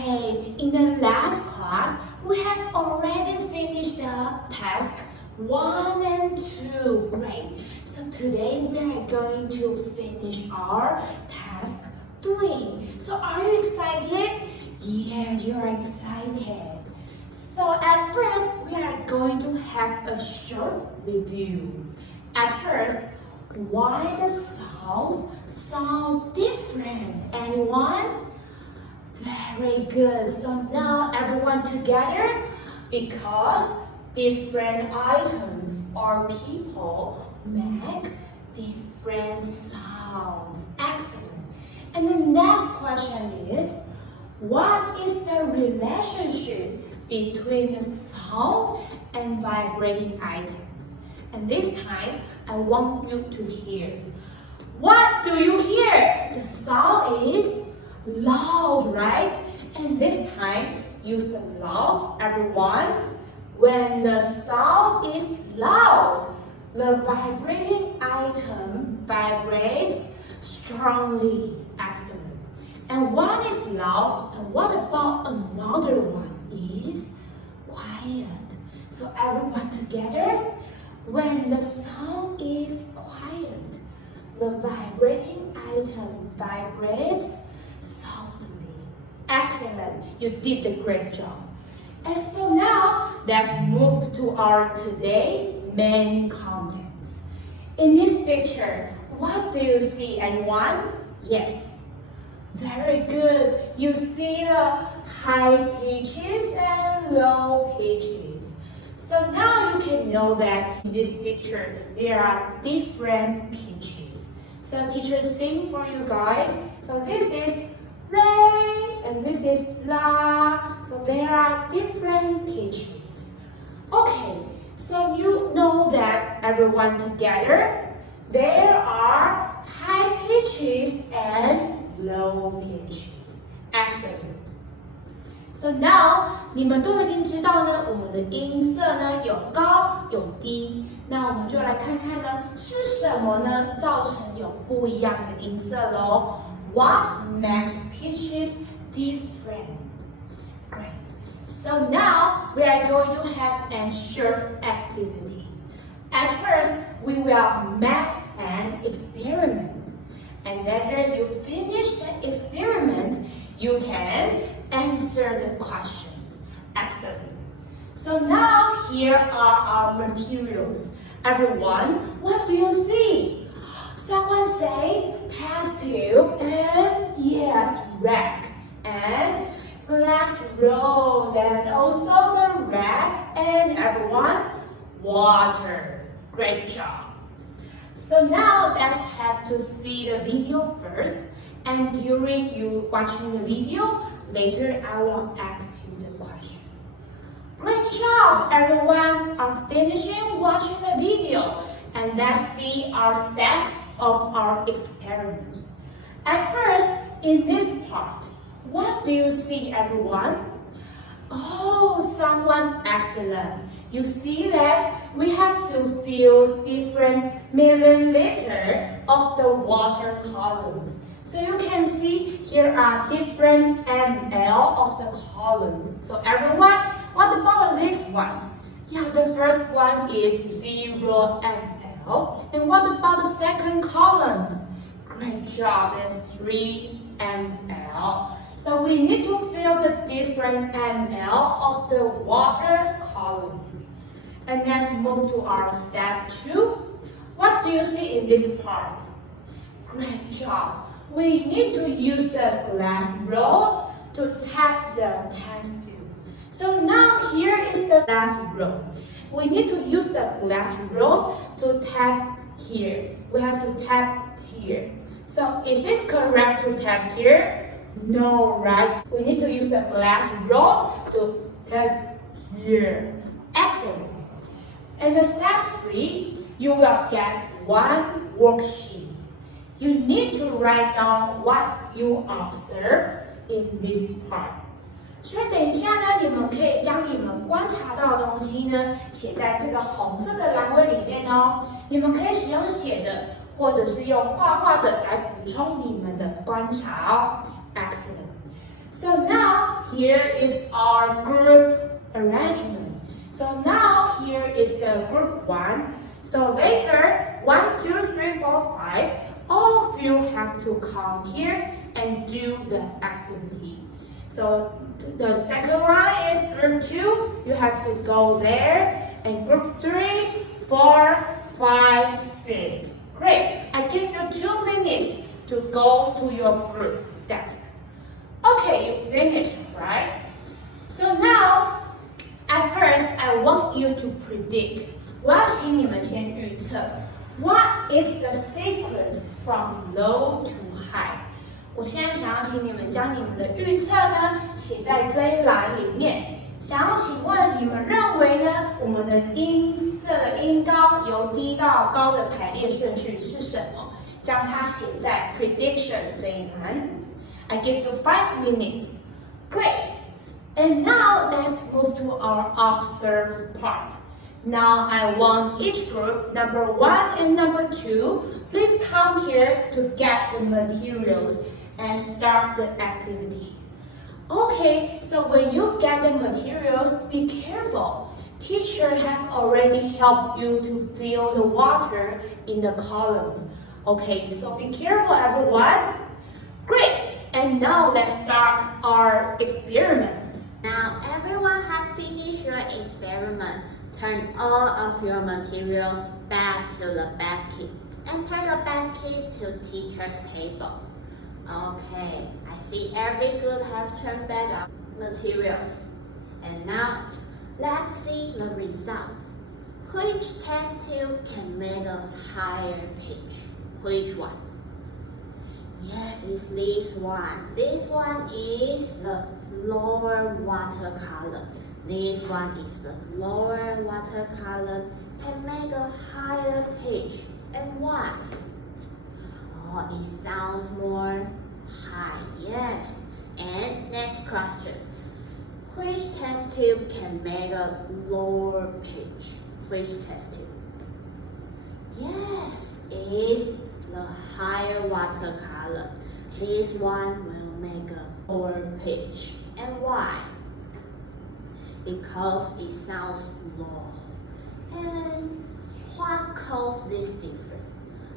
Okay, in the last class, we have already finished the task 1 and 2. Great. So today we are going to finish our task 3. So are you excited? Yes, you are excited. So at first, we are going to have a short review. At first, why the sounds sound different? Anyone? Very good. So now everyone together, because different items or people make different sounds. Excellent. And the next question is, what is the relationship between the sound and vibrating items? And this time, I want you to hear. What do you hear? The sound is loud, right? And this time, use the loud, everyone. When the sound is loud, the vibrating item vibrates strongly. Excellent. And one is loud, and what about another one is quiet? So everyone together, when the sound is quiet, the vibrating item vibrates softly. Excellent. You did a great job. And so now, let's move to our today main contents. In this picture, what do you see, anyone? Yes. Very good. You see the high pitches and low pitches. So now you can know that in this picture, there are different pitches. So teacher sing for you guys. So this is re and this is la. So there are different pitches. Okay, so you know that everyone together, there are high pitches and low pitches. Excellent. So now 你们都已经知道呢，我们的音色呢有高有低。那我们就来看看呢，是什么呢造成有不一样的音色咯？ What makes pitches different? Great. So now we are going to have a short activity. At first, we will make an experiment. And after you finish the experiment, you can answer the questions. Excellent. So now here are our materials. Everyone, what do you see? Someone say test tube and yes, rack and glass roll and also the rack and everyone, water. Great job. So now let's have to see the video first, and during you watching the video, later I will ask you the question. Great job, everyone are finishing watching the video, and let's see our steps of our experiment. At first, in this part, what do you see, everyone? Oh, someone excellent. You see that we have to fill different milliliter of the water columns. So you can see here are different ml of the columns. So everyone, what about this one? Yeah, the first one is 0 ml. And what about the second columns? Great job, it's 3 ml. So we need to fill the different ml of the water columns. And let's move to our step 2. What do you see in this part? Great job. We need to use the glass roll to tap the test tube. So now here is the glass roll. We need to use the glass roll to tap here. We have to tap here. So is it correct to tap here? No, right? We need to use the glass roll to tap here. Excellent. And the step 3, you will get one worksheet. You need to write down what you observe in this part. 所以等一下呢，你们可以将你们观察到的东西呢，写在这个红色的栏位里面哦。你们可以使用写的，或者是用画画的来补充你们的观察哦。Excellent. So now here is our group arrangement. So now here is the group 1. So later 1, 2, 3, 4, 5, all of you have to come here and do the activity. So the second one is group 2. You have to go there. And group 3, 4, 5, 6. Great. I give you 2 minutes to go to your group desk. Okay, you finished, right? So now, at first, I want you to predict. 我要请你们先预测 What is the sequence from low to high? 我现在想要请你们将你们的预测呢写在这一栏里面。想要请问你们认为呢，我们的音色的音高由低到高的排列顺序是什么？将它写在 prediction 这一栏。I give you 5 minutes. Great. And now let's move to our observe part. Now I want each group, number 1 and number 2, please come here to get the materials and start the activity. Okay, so when you get the materials, be careful. Teacher have already helped you to fill the water in the columns. Okay, so be careful everyone. Great, and now let's start our experiment. Now everyone has finished your experiment. Turn all of your materials back to the basket and turn your basket to teacher's table. Okay, I see every group has turned back our materials. And now, let's see the results. Which test tube can make a higher pitch? Which one? Yes, it's this one. This one is the lower watercolor. This one is the lower watercolor and make a higher pitch. And why? Oh, it sounds more high, yes. And next question. Which test tube can make a lower pitch? Which test tube? Yes, it's the higher watercolor. This one will make a lower pitch. And why? Because it sounds low. And what causes this difference?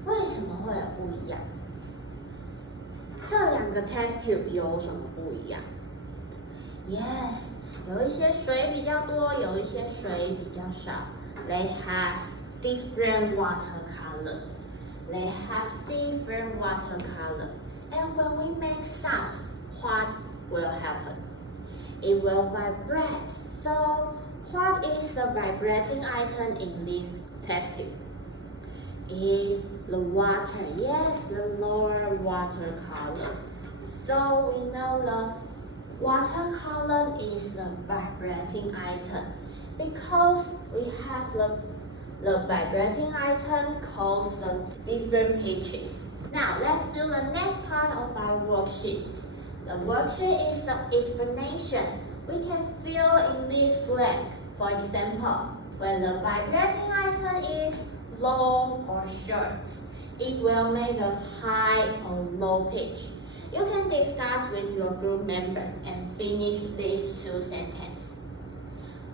为什么会有不一样？这两个 test tube 有什么不一样 ？Yes， 有一些水比较多，有一些水比较少。They have different watercolor. They have different watercolor. And when we make sounds, what will happen? It will vibrate. So, what is the vibrating item in this test tube? Is the water. Yes, the lower watercolor. So we know the watercolor is the vibrating item because we have the vibrating item cause the different pitches. Now let's do the next part of our worksheets. The worksheet is the explanation. We can fill in this blank. For example, when the vibrating item is long or short, it will make a high or low pitch. You can discuss with your group member and finish these 2 sentences.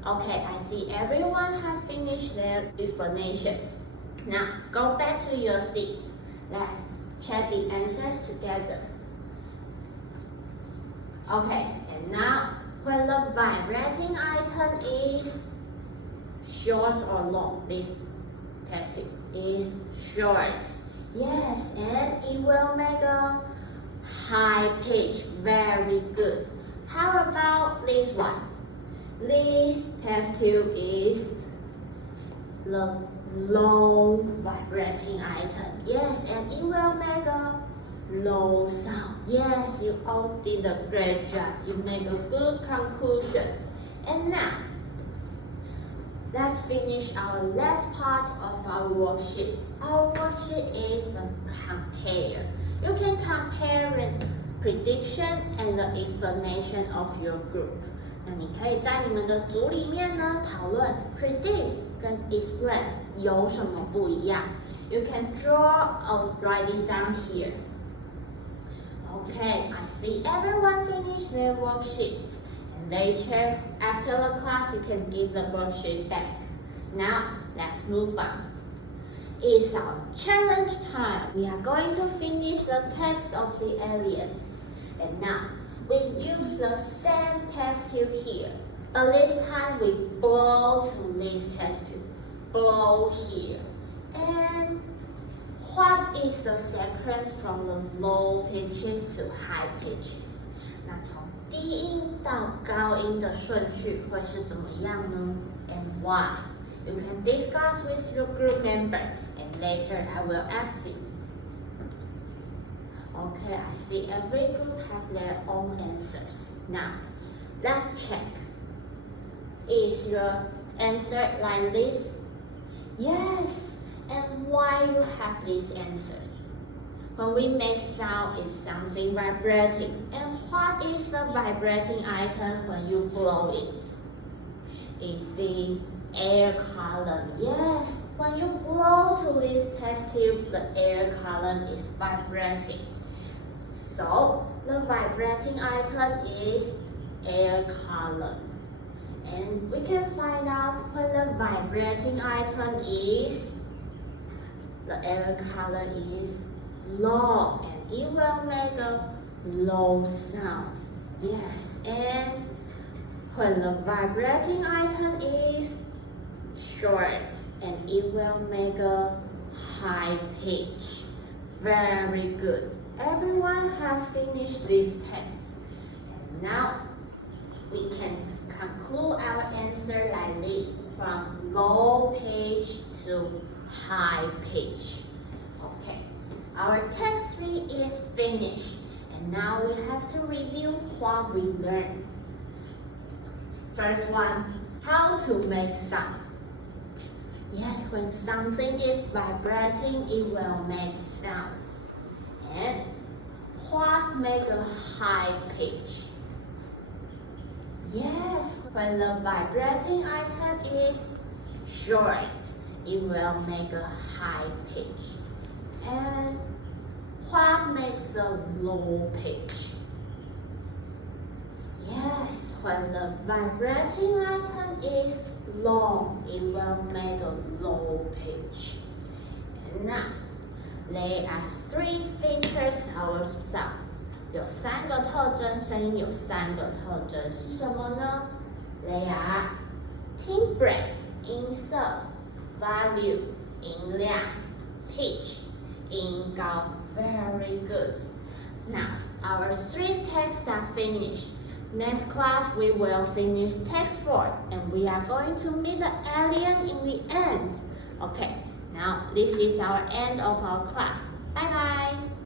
Okay, I see everyone has finished their explanation. Now, go back to your seats. Let's check the answers together. Okay, and now, when the vibrating item is short or long, this testing is short. Yes, and it will make a high pitch. Very good. How about this one? This test tube is the low vibrating item. Yes, and it will make a low sound. Yes, you all did a great job. You make a good conclusion. And now, let's finish our last part of our worksheet. Our worksheet is the compare. You can compare the prediction and the explanation of your group. 那你可以在你们的组里面呢讨论 predict 跟 explain 有什么不一样。You can draw or write it down here. Okay, I see everyone finished their worksheets. And later, after the class, you can give the worksheet back. Now, let's move on. It's our challenge time. We are going to finish the text of the aliens. And now, we use the same test tube here. But this time, we blow to this test tube. Blow here. And what is the sequence from the low pitches to high pitches? 那从低音到高音的顺序会是怎么样呢 ？And why? You can discuss with your group member, and later I will ask you. Okay, I see every group has their own answers. Now, let's check. Is your answer like this? Yes. And why you have these answers? When we make sound, it's something vibrating. And what is the vibrating item when you blow it? It's the air column. Yes, when you blow to this test tube, the air column is vibrating. So, the vibrating item is air column. And we can find out when the vibrating item is the air color is low, and it will make a low sound. Yes, and when the vibrating item is short, and it will make a high pitch. Very good. Everyone have finished this test. And now we can conclude our answer like this, from low pitch to high pitch. Okay, our text 3 is finished, and now we have to review what we learned. First one, how to make sound. Yes, when something is vibrating, it will make sounds. And what make a high pitch? Yes, when the vibrating item is short, it will make a high pitch. And what makes a low pitch? Yes, when the vibrating item is long, it will make a low pitch. And now, there are 3 features of sound. 有3个特征，声音有3个特征是什么呢 ？They are timbrate 音色 ，volume 音量 ，pitch 音高。Very good. Now our 3 texts are finished. Next class we will finish text 4, and we are going to meet the alien in the end. Okay. Now this is our end of our class. Bye bye.